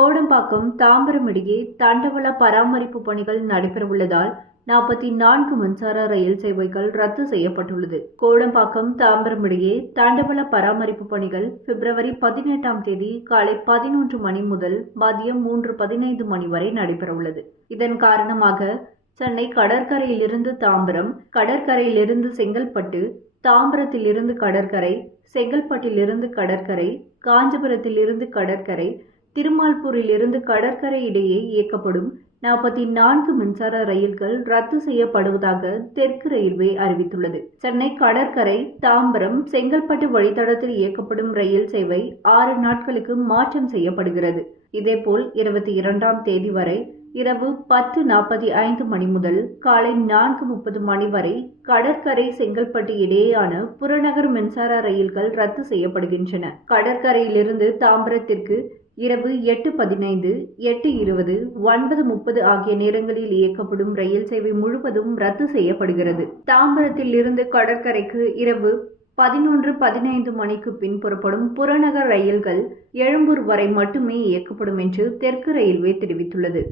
கோடம்பாக்கம் தாம்பரம் இடையே தண்டவள பராமரிப்பு பணிகள் நடைபெறவுள்ளதால் நாற்பத்தி நான்கு மின்சார ரயில் சேவைகள் ரத்து செய்யப்பட்டுள்ளது. கோடம்பாக்கம் தாம்பரம் இடையே தண்டவள பராமரிப்பு பணிகள் பிப்ரவரி பதினெட்டாம் தேதி காலை பதினொன்று மணி முதல் மதியம் மூன்று பதினைந்து மணி வரை நடைபெறவுள்ளது. இதன் காரணமாக சென்னை கடற்கரையிலிருந்து தாம்பரம் கடற்கரையிலிருந்து செங்கல்பட்டு தாம்பரத்திலிருந்து கடற்கரை செங்கல்பட்டிலிருந்து கடற்கரை காஞ்சிபுரத்திலிருந்து கடற்கரை திருமால்பூரிலிருந்து கடற்கரை இடையே இயக்கப்படும் நாற்பத்தி நான்கு மின்சார ரயில்கள் ரத்து செய்யப்படுவதாக தெற்கு ரயில்வே அறிவித்துள்ளது. சென்னை கடற்கரை தாம்பரம் செங்கல்பட்டு வழித்தடத்தில் இயக்கப்படும் ரயில் சேவை ஆறு நாட்களுக்கு மாற்றம் செய்யப்படுகிறது. இதேபோல் இருபத்தி இரண்டாம் தேதி வரை இரவு பத்து நாற்பத்தி ஐந்து மணி முதல் காலை நான்கு முப்பது மணி வரை கடற்கரை செங்கல்பட்டு இடையேயான புறநகர் மின்சார ரயில்கள் ரத்து செய்யப்படுகின்றன. கடற்கரையிலிருந்து தாம்பரத்திற்கு இரவு எட்டு பதினைந்து எட்டு இருபது ஒன்பது முப்பது ஆகிய நேரங்களில் இயக்கப்படும் ரயில் சேவை முழுவதும் ரத்து செய்யப்படுகிறது. தாம்பரத்தில் இருந்து கடற்கரைக்கு இரவு பதினொன்று பதினைந்து மணிக்கு பின் புறப்படும் புறநகர் ரயில்கள் எழும்பூர் வரை மட்டுமே இயக்கப்படும் என்று தெற்கு ரயில்வே தெரிவித்துள்ளது.